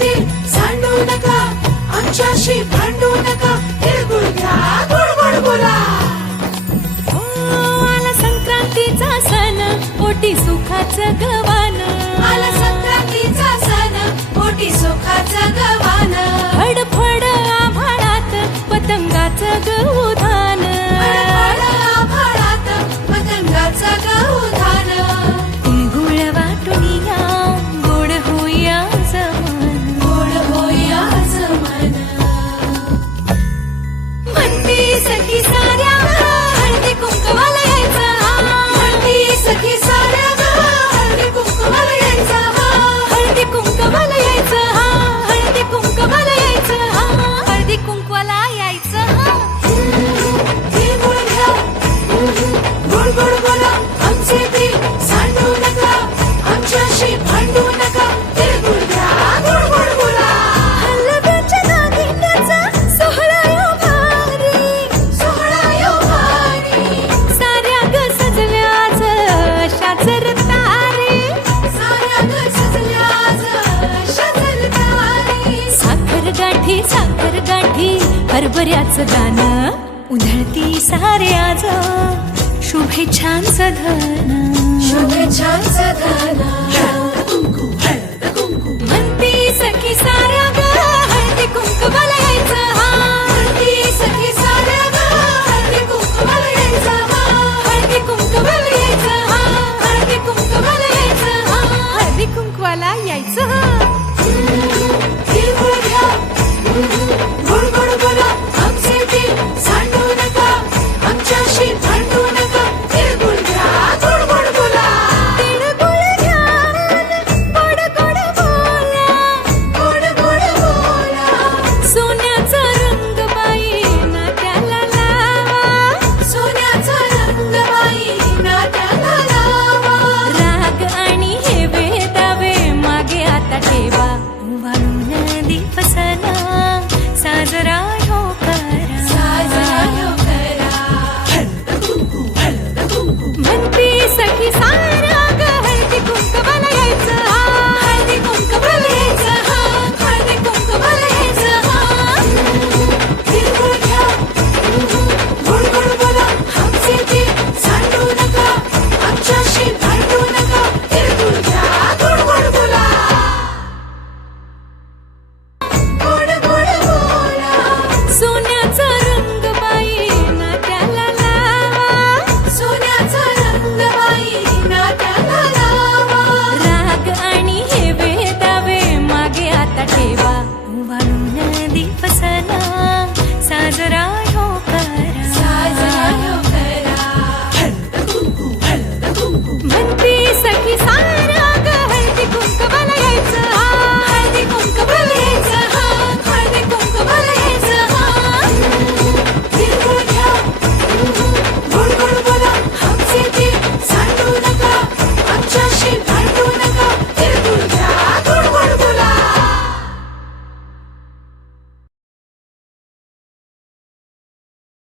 तील सांडू नका, आमच्याशी भांडू नका, तिळगुळ घ्या, गोड गोड बोला. आला संक्रांतीचा सण, पोटी सुखाचं गवान. आला संक्रांतीचा सण, पोटी सुखाचं गवान. फडफड आभाळात पतंगाचं गौधान. फडफड आभाळात पतंगाचं गौधान. तिळगुळ वाटून या, गोड होईया जमान. गोड होईया जमान. म्हणती सखी साऱ्या हळदी कुंकवाला यायचं. म्हणती सखी साऱ्या ग, हळदी कुंकवाला यायचं. हळदी कुंकवाला यायचं. हळदी कुंकवाला यायचं. हळदी कुंकवाला यायचं. तिळगुळ घ्या, गोड गोड बोला, आमचे तील सांडू नका, आमच्याशी भांडू नका, तिळगुळ घ्या, गोड गोड बोला. हलव्याच्या दागिन्याचा सोहळा यो भारी. सोहळा यो भारी. साऱ्या ग सजल्या आज अशाच रतारी. साऱ्या ग सजल्या आज अशाच रतारी. साखर गाठी हरभऱ्याचं गाणं. उधळती सारे आज शुभेच्छांचं धन. शुभेच्छांचं धन. म्हणती सखी साऱ्या ग हळदी कुंकवाला यायचं. म्हणती सखी साऱ्या ग, हळदी कुंकवाला यायचं. हळदी कुंकवाला यायचं. हळदी कुंकवाला यायचं. हळदी कुंकवाला यायचं. तिळगुळ घ्या, गोड गोड बोला, आमचे तील सांडू नका, आमच्याशी भांडू नका, तिळगुळ घ्या, गोड गोड बोला. तिळगुळ घ्या, गोड गोड बोला. गोड गोड बोला. सोन्याचा रंग बाई नात्याला लावा. सोन्याचा रंग बाई नात्याला लावा. राग आणि हे दावे मागे आता ठेवा.